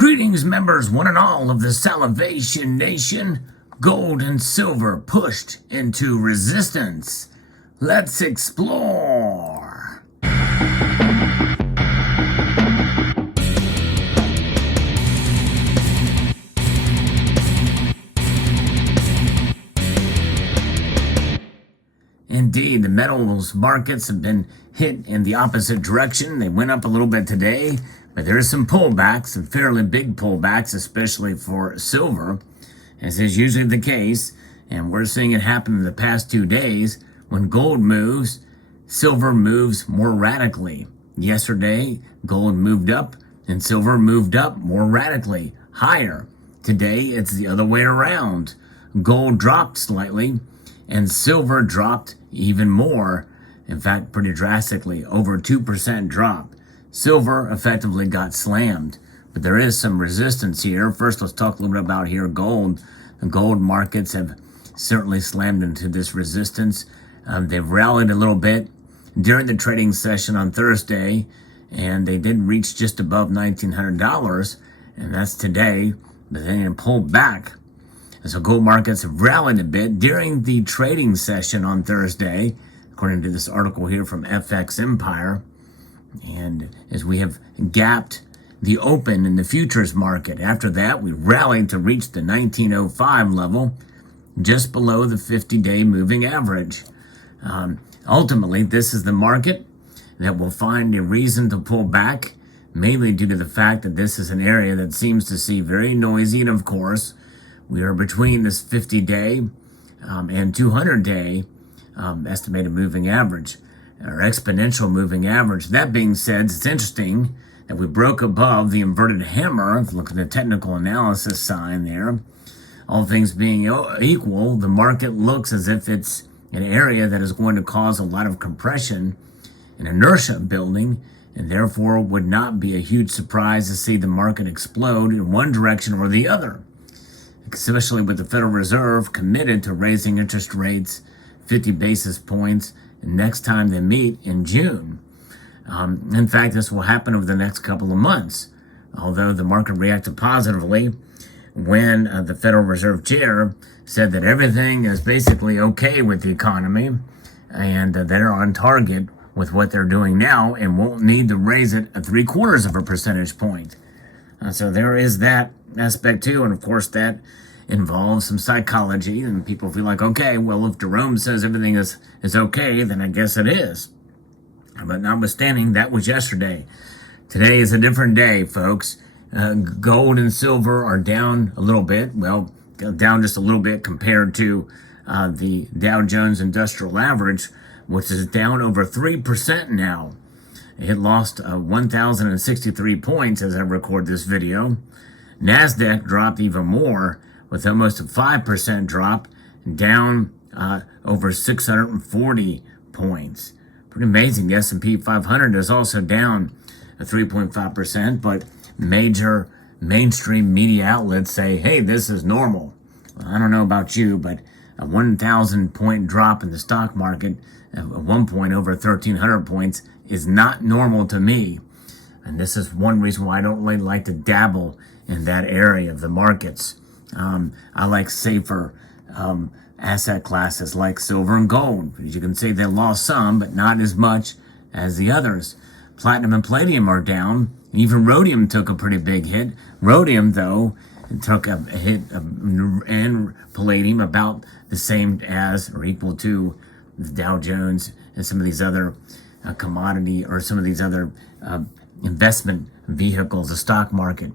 Greetings, members, one and all of the Salivation Nation. Gold and silver pushed into resistance. Let's explore. Indeed, the metals markets have been hit in the opposite direction. They went up a little bit today, but there are some pullbacks, some fairly big pullbacks, especially for silver, as is usually the case. And we're seeing it happen in the past 2 days. When gold moves, silver moves more radically. Yesterday, gold moved up and silver moved up more radically, higher. Today, it's the other way around. Gold dropped slightly and silver dropped even more. In fact, pretty drastically, over 2% drop. Silver effectively got slammed, but there is some resistance here. First, let's talk a little bit about here gold. The gold markets have certainly slammed into this resistance. They've rallied a little bit during the trading session on Thursday, and they did reach just above $1,900, and that's today, but then pulled back. And so gold markets have rallied a bit during the trading session on Thursday, according to this article here from FX Empire. And as we have gapped the open in the futures market, after that we rallied to reach the 1905 level, just below the 50-day moving average. Ultimately, this is the market that will find a reason to pull back, mainly due to the fact that this is an area that seems to see very noisy. And of course, we are between this 50-day and 200-day estimated moving average, or exponential moving average. That being said, it's interesting that we broke above the inverted hammer. If you look at the technical analysis sign there, all things being equal, the market looks as if it's an area that is going to cause a lot of compression and inertia building, and therefore would not be a huge surprise to see the market explode in one direction or the other, especially with the Federal Reserve committed to raising interest rates 50 basis points next time they meet in June. In fact, this will happen over the next couple of months, although the market reacted positively when the Federal Reserve Chair said that everything is basically okay with the economy and they're on target with what they're doing now and won't need to raise it 0.75 of a percentage point. So there is that aspect too, and of course that involves some psychology, and people feel like, okay, well, if Jerome says everything is okay, then I guess it is. But notwithstanding, that was yesterday. Today is a different day, folks. Gold and silver are down a little bit. Well, down just a little bit compared to the Dow Jones Industrial Average, which is down over 3% now. It lost 1,063 points as I record this video. NASDAQ dropped even more, with almost a 5% drop, down over 640 points. Pretty amazing. The S&P 500 is also down 3.5%, but major mainstream media outlets say, hey, this is normal. Well, I don't know about you, but a 1,000 point drop in the stock market, at one point over 1,300 points, is not normal to me. And this is one reason why I don't really like to dabble in that area of the markets. I like safer asset classes like silver and gold. As you can see, they lost some, but not as much as the others. Platinum and palladium are down. Even rhodium took a pretty big hit. Rhodium, though, took a hit, and palladium about the same as or equal to the Dow Jones and some of these other commodity or some of these other investment vehicles, the stock market.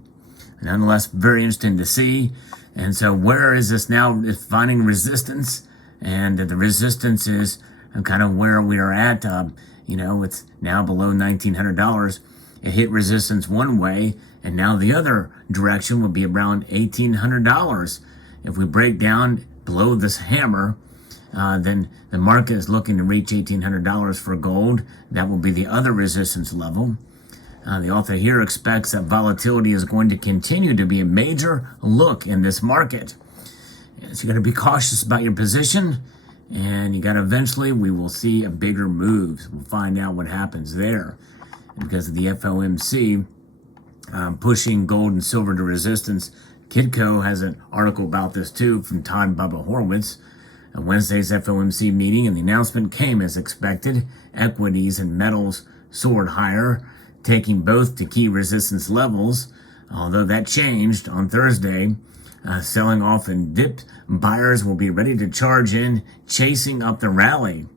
Nonetheless, very interesting to see. And so where is this now? It's finding resistance, and the resistance is kind of where we are at. It's now below $1,900. It hit resistance one way, and now the other direction would be around $1,800. If we break down below this hammer, then the market is looking to reach $1,800 for gold. That will be the other resistance level. The author here expects that volatility is going to continue to be a major look in this market. So you got to be cautious about your position, and you got to eventually, we will see a bigger move. We'll find out what happens there. And because of the FOMC pushing gold and silver to resistance. Kitco has an article about this too from Todd and Bubba Horowitz. Wednesday's FOMC meeting and the announcement came as expected. Equities and metals soared higher, taking both to key resistance levels. Although that changed on Thursday, selling off and dipped, buyers will be ready to charge in, chasing up the rally.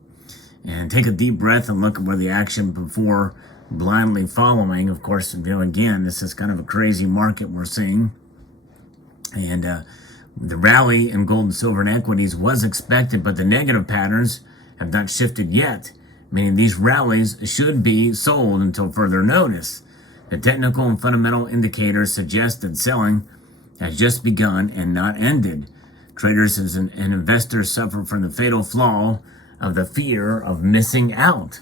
And take a deep breath and look at where the action before blindly following. Of course, again, this is kind of a crazy market we're seeing. And the rally in gold and silver and equities was expected, but the negative patterns have not shifted yet, meaning these rallies should be sold until further notice. The technical and fundamental indicators suggest that selling has just begun and not ended. Traders and investors suffer from the fatal flaw of the fear of missing out,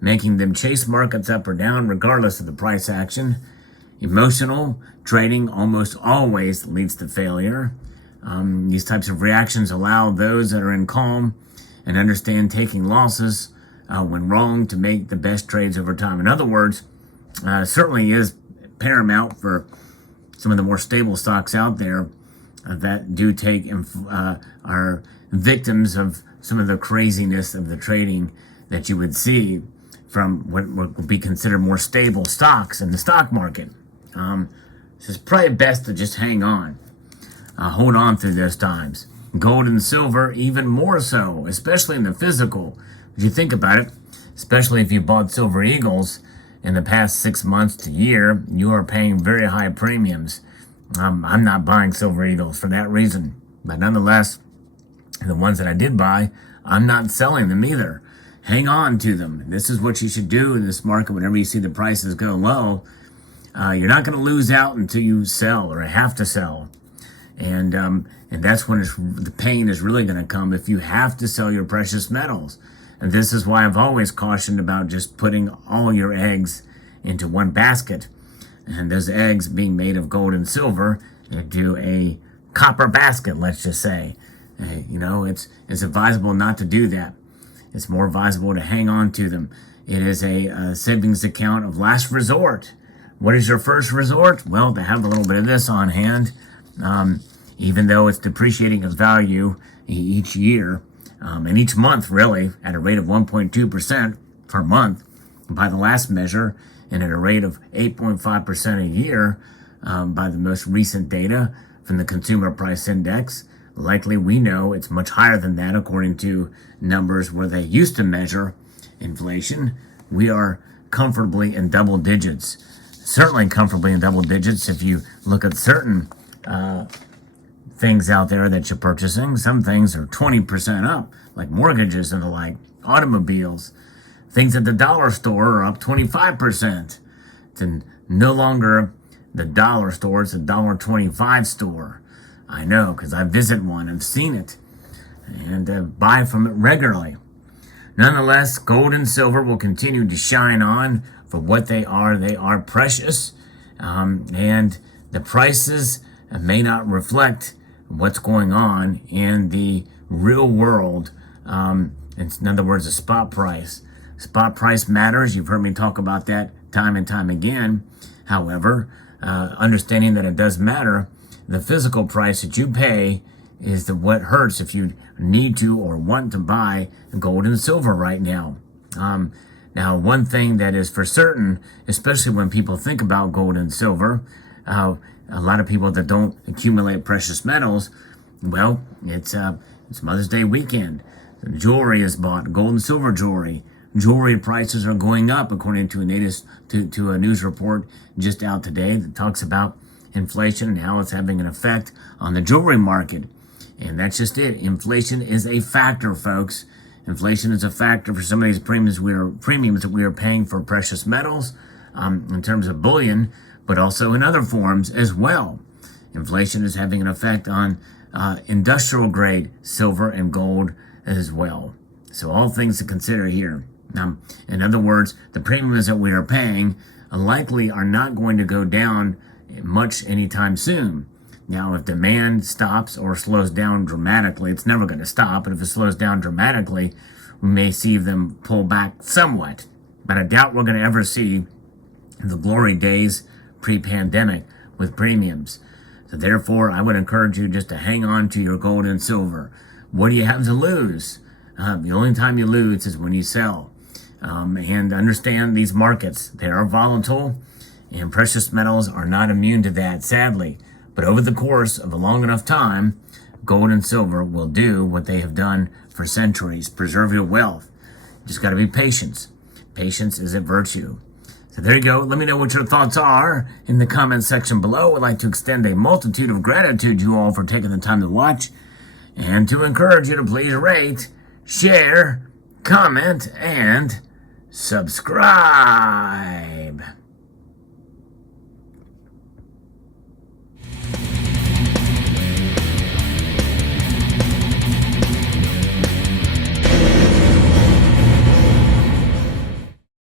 making them chase markets up or down regardless of the price action. Emotional trading almost always leads to failure. These types of reactions allow those that are in calm and understand taking losses when wrong to make the best trades over time. In other words, certainly is paramount for some of the more stable stocks out there that do take are victims of some of the craziness of the trading that you would see from what would be considered more stable stocks in the stock market. So it's probably best to just hang on. Hold on through those times. Gold and silver, even more so, especially in the physical. If you think about it, especially if you bought Silver Eagles in the past 6 months to year, you are paying very high premiums. I'm not buying Silver Eagles for that reason. But nonetheless, the ones that I did buy, I'm not selling them either. Hang on to them. This is what you should do in this market whenever you see the prices go low. You're not going to lose out until you sell or have to sell. And that's when the pain is really going to come if you have to sell your precious metals. And this is why I've always cautioned about just putting all your eggs into one basket. And those eggs being made of gold and silver into a copper basket, let's just say. It's advisable not to do that. It's more advisable to hang on to them. It is a savings account of last resort. What is your first resort? Well, to have a little bit of this on hand, even though it's depreciating its value each year, and each month really at a rate of 1.2% per month by the last measure, and at a rate of 8.5% a year by the most recent data from the Consumer Price Index. Likely we know it's much higher than that according to numbers where they used to measure inflation. We are comfortably in double digits. Certainly comfortably in double digits if you look at certain things out there that you're purchasing. Some things are 20% up, like mortgages and the like, automobiles. Things at the dollar store are up 25%. It's no longer the dollar store, it's a $1.25 store. I know, because I visit one, I've seen it, and buy from it regularly. Nonetheless, gold and silver will continue to shine on for what they are. They are precious, and the prices may not reflect what's going on in the real world. In other words, a spot price. Spot price matters. You've heard me talk about that time and time again. However, understanding that it does matter, the physical price that you pay is what hurts if you need to or want to buy gold and silver right now. Now, one thing that is for certain, especially when people think about gold and silver, a lot of people that don't accumulate precious metals, well, it's Mother's Day weekend. Jewelry is bought, gold and silver jewelry. Jewelry prices are going up, according to a news report just out today that talks about inflation and how it's having an effect on the jewelry market. And that's just it. Inflation is a factor, folks. Inflation is a factor for some of these premiums that we are paying for precious metals in terms of bullion, but also in other forms as well. Inflation is having an effect on industrial grade silver and gold as well. So all things to consider here. In other words, the premiums that we are paying likely are not going to go down much anytime soon. Now, if demand stops or slows down dramatically, it's never going to stop, but if it slows down dramatically, we may see them pull back somewhat. But I doubt we're going to ever see the glory days pre-pandemic with premiums. So therefore, I would encourage you just to hang on to your gold and silver. What do you have to lose? The only time you lose is when you sell. And understand these markets, they are volatile, and precious metals are not immune to that, sadly. But over the course of a long enough time, gold and silver will do what they have done for centuries, preserve your wealth. You just got to be patient. Patience is a virtue. So there you go. Let me know what your thoughts are in the comment section below. I'd like to extend a multitude of gratitude to you all for taking the time to watch, and to encourage you to please rate, share, comment, and subscribe.